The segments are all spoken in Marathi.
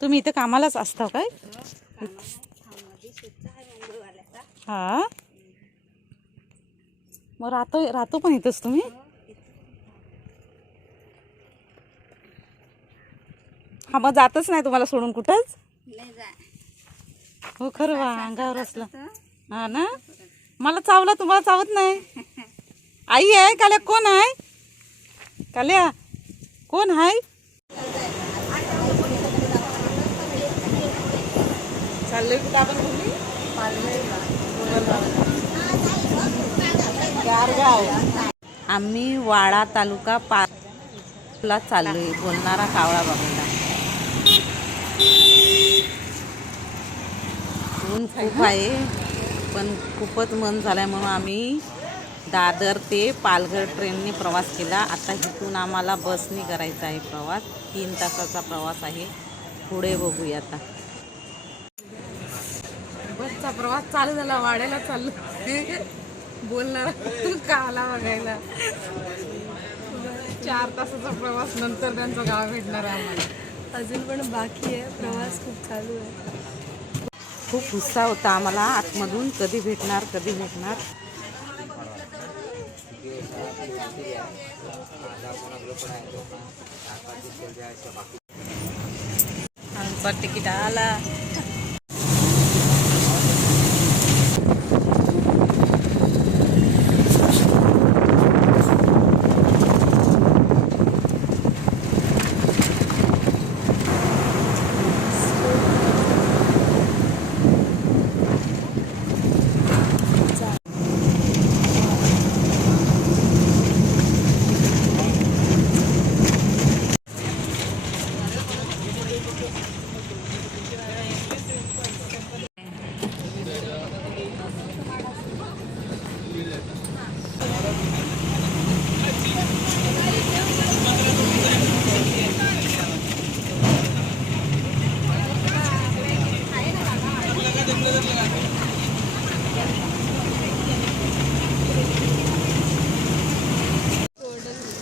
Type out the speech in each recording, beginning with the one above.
तुम्ही इथं कामालाच असता काय? हा? मग राहतो राहतो पण इथंच तुम्ही? हा मग जातच नाही तुम्हाला सोडून कुठंच? हो खरं वा अंगावर असलं. हा ना? मला चावला तुम्हाला चावत नाही? आई आहे काल्या कोण आहे? काल्या कोण आहे? चाललोय कुठं आपण बोलली आम्ही वाडा तालुका पाला चाललोय बोलणारा कावळा बघायला. ऊन खूप आहे पण खूपच मन झालंय म्हणून आम्ही दादर ते पालघर ट्रेनने प्रवास केला. आता इथून आम्हाला बसने करायचा आहे प्रवास. तीन तासाचा प्रवास आहे. पुढे बघूया आता. बसचा प्रवास चालू झाला. वाड्याला चाललो. बोलणार काला बघायला. चार तासाचा प्रवास. नंतर त्यांचं गाव भेटणार आहे आम्हाला. अजून पण बाकी आहे. प्रवास खूप चालू आहे. खूप उत्साह होता आम्हाला. आतमधून कधी भेटणार कधी भेटणार. आमचा तिकीट आला।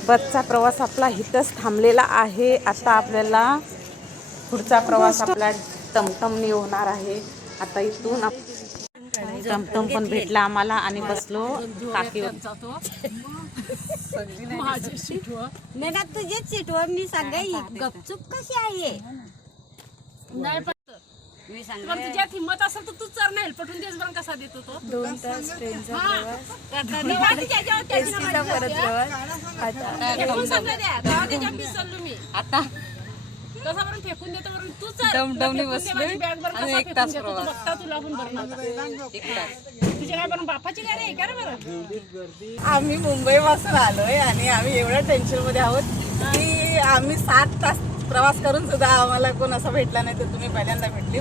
बसचा प्रवास आपला इथंच थांबलेला आहे. आता आपल्याला पुढचा प्रवास आपला टमटमने होणार आहे. आता इथून टमटम पण भेटला आम्हाला आणि बसलो ना तुझीच सीटवर मी सांगाई गपचूप कशी आहे? मी पण तुझ्यात हिंमत असेल तर तू चर नाही पटून कसा देतो तो. दोन तास ट्रेनचा प्रवास. तेव्हा ती त्याच्यावर त्याची एसटीचा परत प्रवास. आता फेकून सांगलं द्या तेव्हा त्याच्यावर पिसरलो मी. आता कसा बरं फेकून देतो बरं तू चल डमडमने फेकून दे बसलोय माझी बॅग बरं आणि कसा एक फेकून तास देतो? तू बघता तुला पण बरं ना. तुझ्या काय बरं बापाची गाडी आहे? का रे बरं? आम्ही मुंबई पासून आलोय आणि आम्ही एवढ्या टेन्शनमध्ये आहोत की आम्ही सात तास प्रवास करून सुद्धा आम्हाला कोण असा भेटला नाही तर तुम्ही पहिल्यांदा भेटली.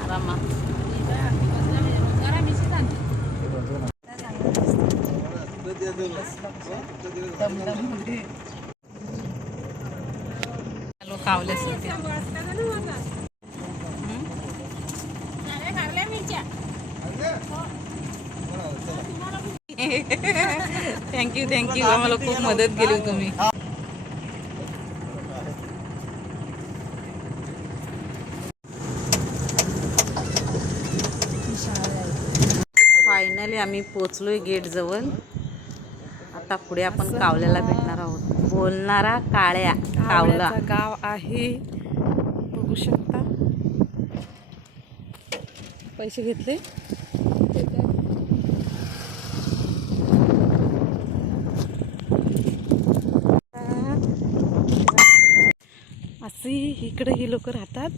आरामात. लोक सुद्धा थँक्यू थँक्यू आम्हाला खूप मदत केली तुम्ही. फायनली आम्ही पोचलोय गेट जवळ आता पुढे आपण कावल्याला भेटणार आहोत. बोलणारा काळ्या कावला गाव आहे बघू शकता. पैसे घेतले. अशी इकडे ही लोक राहतात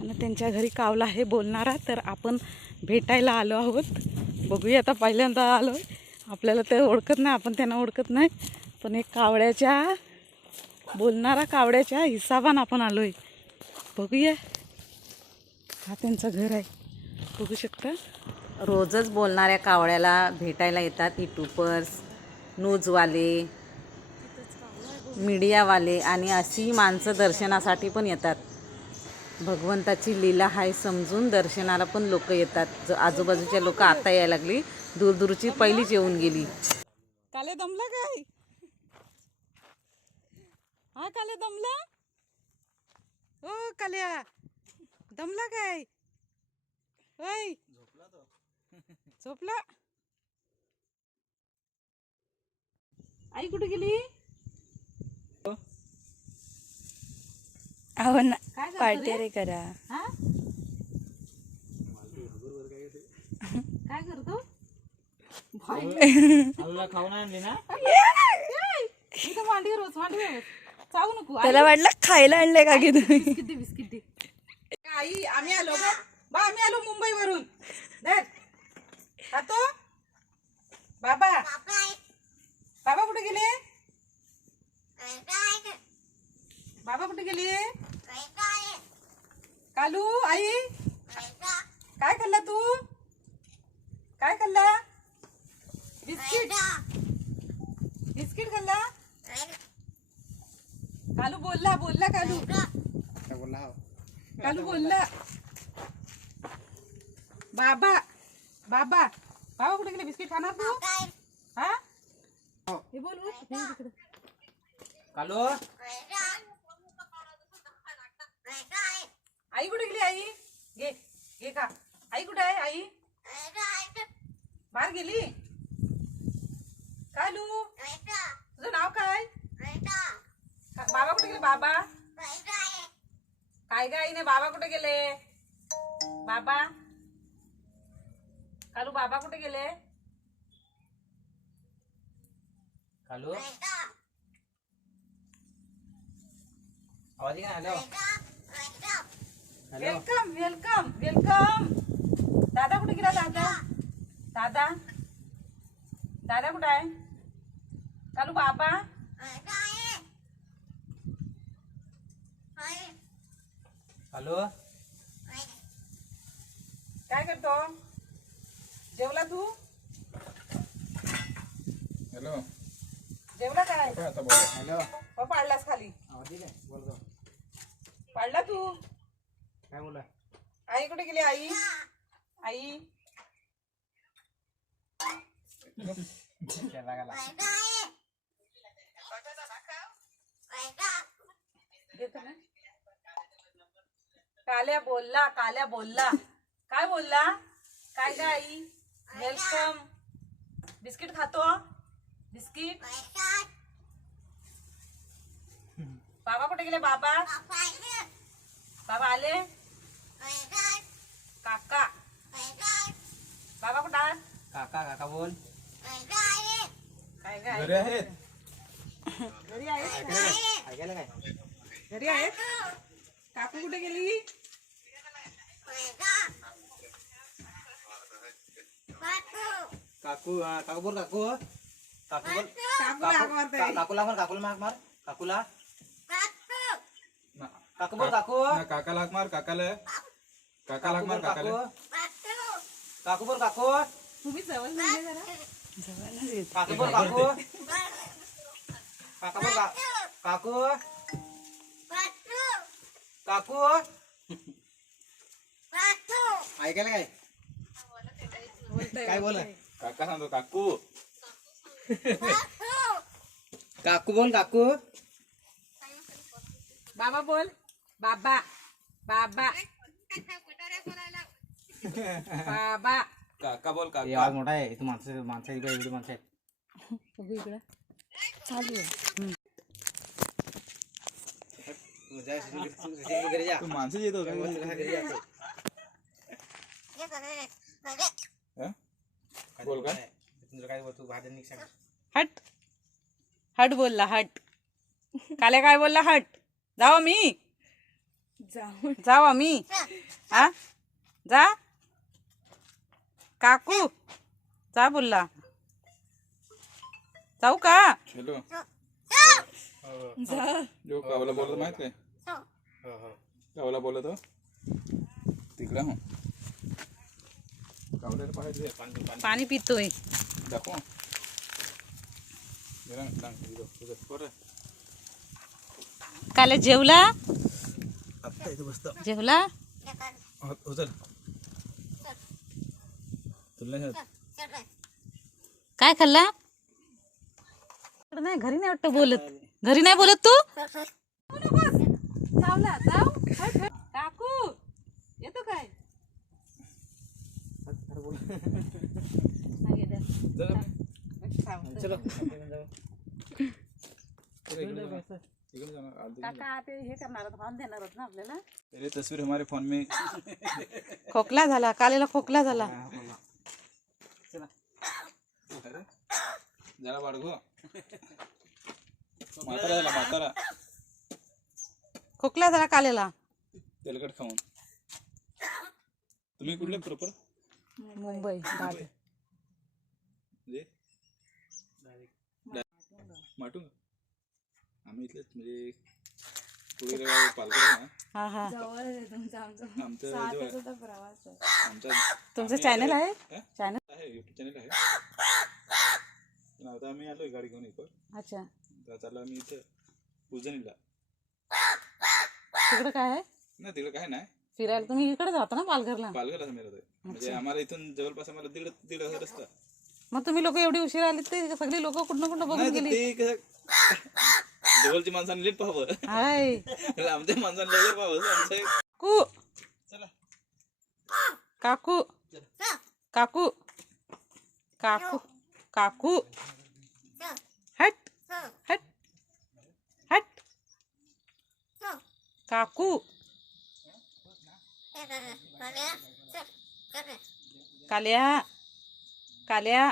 आणि त्यांच्या घरी कावला आहे बोलणारा तर आपण भेटायला आलो आहोत. बघूया आता पहिल्यांदा आलो आपल्याला ते ओळखत नाही आपण त्यांना ओळखत नाही. पण एक कावड्याच्या बोलणारा कावड्याच्या हिसाबानं आपण आलो आहे बघूया. हा त्यांचं घर आहे. बघू शकता. रोजच बोलणाऱ्या कावळ्याला भेटायला येतात यूट्यूबर्स न्यूजवाले मीडियावाले आणि अशी माणसं दर्शनासाठी पण येतात. भगवंताची लीला हाय समजून दर्शनाला पण लोक येतात. आजूबाजूच्या लोक आता यायला लागली. दूरदूरची पहिलीच येऊन गेली. काले दमला काय हा काले दमला? ओ काल्या दमला काय होय झोपला? आई कुठे गेली? अहो ना काय करतो पार्टी रे? रे करा. हा? काय करतो? खाऊन आणली ना? इथं मांडीवर बस, मांडीवर बस. चावू नको. आई, त्याला वाटलं खायला आणलंय का की तुम्ही? बिस्किट दे बिस्किट दे. आई आम्ही आलो बा बा आम्ही आलो मुंबई वरून धर. खातो बाबा बाबा कुठे गेले बाबा कुठे गेले कालू आई? काय खाल्ला तू? काय खाल्ला? बिस्किट. बिस्किट खाल्ला? कालू बोलला बोलला कालू. कालू बोलला. बाबा बाबा बाबा कुठे गेले? बिस्किट खाणार तू? हा? हे. बोल. हे बोल. कालो? आई कुठे गेली आई? घे घे का आई कुठे आहे आई? बाहेर गेली? कालू तुझं नाव काय? बाबा कुठे गेले? बाबा? काय काय ना बाबा कुठे गेले? बाबा? कालू बाबा कुठे गेले? कालू? आवाज आलो हॅलो? वेलकम वेलकम वेलकम दादा कुठे गेला दादा? दादा? दादा कुठे आहे? कालू बाबा. हॅलो काय करतो? जेवला तू? हॅलो जेवला काय? काय आता बोला हॅलो हो पाडलास खाली. पाडला तू? काय बोला आई कुठे गेली आई? आई. त्याला गाला. देतो काल्या बोलला काल्या बोलला. काय बोलला? काय काय आई? वेलकम बिस्किट खातो बिस्किट? बाबा कुठे गेले? बाबा? बाबा आले? काका. बाबा कुठं आहेत? काका काका बोल. काय काय घरी आहेत? घरी आहेत? ऐकायला काय? घरी आहेत? काकू कुठे गेली? काकू हा, काकू बोल काकू. काकू बोल. काकू मारताय. का- काकूला मार काकूला मार मार. काकूला. काकू बोल काकू. ना काकाला हाक मार काकाला. काकू काकू काकाला? काकू बोल काकू? तुम्ही जवळ म्हणजे जरा. काकू बोल काकू? काका का- काकू? काकू? ऐकायला काय? काय बोल? काका सांगतो काकू. काकू बोल काकू. बाबा बोल. बाबा बाबा. बाबा. काका बोल हे काका आवाज मोठा आहे. तू माणसं माणसं इकडे एवढी माणसं आहेत. बघू इकडं. चालू आहे. तू माणसं येत बोल हट. हट बोलला हट. काले काय बोलला हट. जावा मी. जाऊन. जावा मी. हा? जा. काकू जा बोलला. जाऊ का? चलो जा. जो कावला बोलत माहीत काय हो हो. कावला बोलत हो तिकडं हो. कावल्याला पाहायचं पाणी पितोय. दाखव. काल जेवला? आत्ता इथं बसतो. जेवला? हो, उचल होत. काय खाल्ला? नाही घरी नाही वाटतं बोलत. घरी नाही बोलत तू? काकू येतो काय. काका हे करणार देणार ना आपल्याला? तस्वीर हमारे फ़ोन में. खोकला झाला कालेला खोकला झाला. जरा बाळगो म्हातारा झाला म्हातारा. खोकला झाला कालेला. तेलकट खाऊन. तुम्ही कुठले प्रॉपर मुंबई दादर. म्हणजे? माटून आम्ही इथलेच म्हणजे पुढे पालघर आहे हा हा. जवळ आहे तुमचं आमचं. ना आमचं सहा आहे. तासाचा प्रवास आहे. आमचा तुमचं आम्ही चॅनल आहे? हा? चॅनल आहे युट्यूब चॅनल आहे. पण आता आम्ही आलोय गाडी घेऊन इकडं अच्छा. तर चाललो आम्ही इथं. उजनीला तिकडं काय आहे? नाही तिकडे काय नाही. फिरायला तुम्ही इकडे जाता ना पालघरला? पालघरला आम्ही राहतोय म्हणजे आम्हाला इथून जवळपास आम्हाला दीड दीड हज़ार रस्ता. मग तुम्ही लोक एवढी उशीर आली ते सगळी लोक कुठं कुठं बघून नाही गेली? ते कसं जवळची माणसाने लेट पाहावं. हाय. आमच्या माणसाने लवकर पाहावं आमचं एक- कू चला. काकू. काकू. काकू. काकू. हट. हट. हट. काकू. काल्या काल्या.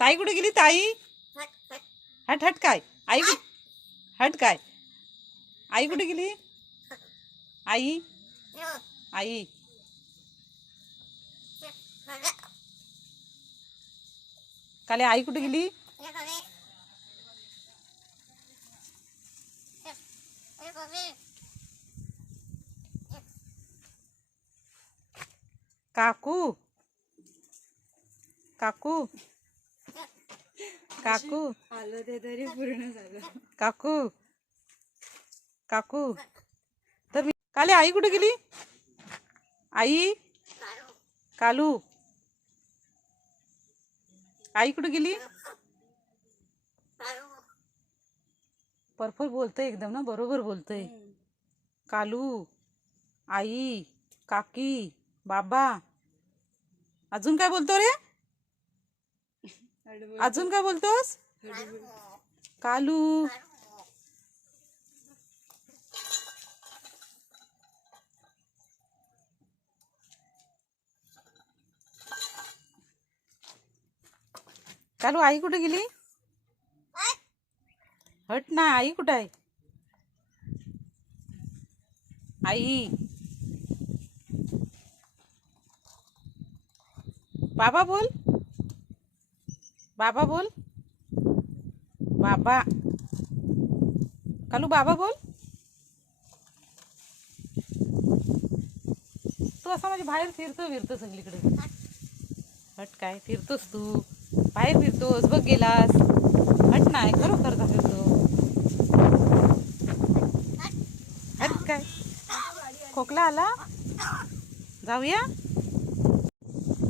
ताई कुठे गेली ताई? हट हट. काय? आई हट. काय? आई कुठे गेली? आई? आई. काले आई कुठे गेली? काकू? काकू? काकू? आलं ते तरी पूर्ण झालं काकू? काकू? तर मी काले आई कुठे गेली? आई? कालू? आई कुठे गेली? परफेक्ट बोलतय एकदम ना बरोबर बोलतय. कालू आई काकी बाबा अजून काय बोलतो रे? अजून काय बोलतोस? कालू. कालू आई कुठे गेली? हट ना आई कुठं आहे? आई. बाबा बोल. बाबा बोल. बाबा. कालू बाबा बोल. तू असा म्हणजे बाहेर फिरतो फिरतो सगळीकडे. हट काय फिरतोस तू. बाहेर फिरतोस बघ गेलास. हट नाही खरोखर का फिरतो हट काय? खोकला आला? जाऊया?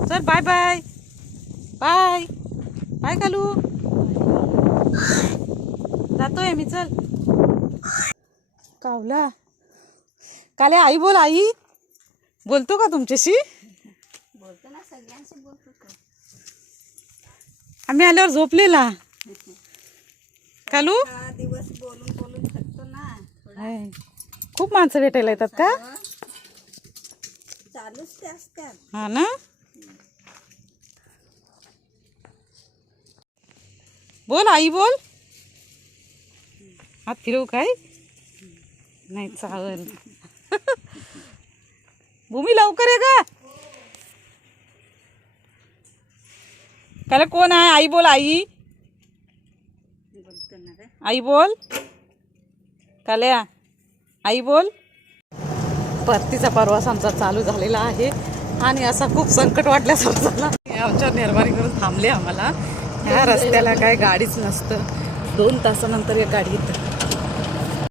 चल bye bye bye bye Kalu. जातोय मी चल. कावला. काले आई बोल आई. बोलतो का तुमच्याशी? बोलतो ना सगळ्यांशी बोलतो आम्ही आल्यावर झोपलेला. कालू? हा दिवस बोलून बोलून थकतो ना. हाय. खूप माणसं भेटायला येतात का? चालूच ते असतात. हा ना? बोल आई बोल. हात फिरवू काय? नाही चावल भूमी लवकर ये का त्याला कोण आहे? आई बोल आई. आई बोल. काल्या आई बोल. परतीचा प्रवास आमचा चालू झालेला आहे. आणि असा खूप संकट वाटल्यासारखं. आमच्या निर्माणी करून थांबले आम्हाला. ह्या रस्त्याला काय गाडीच नसतं. दोन तासानंतर एक गाडी येतं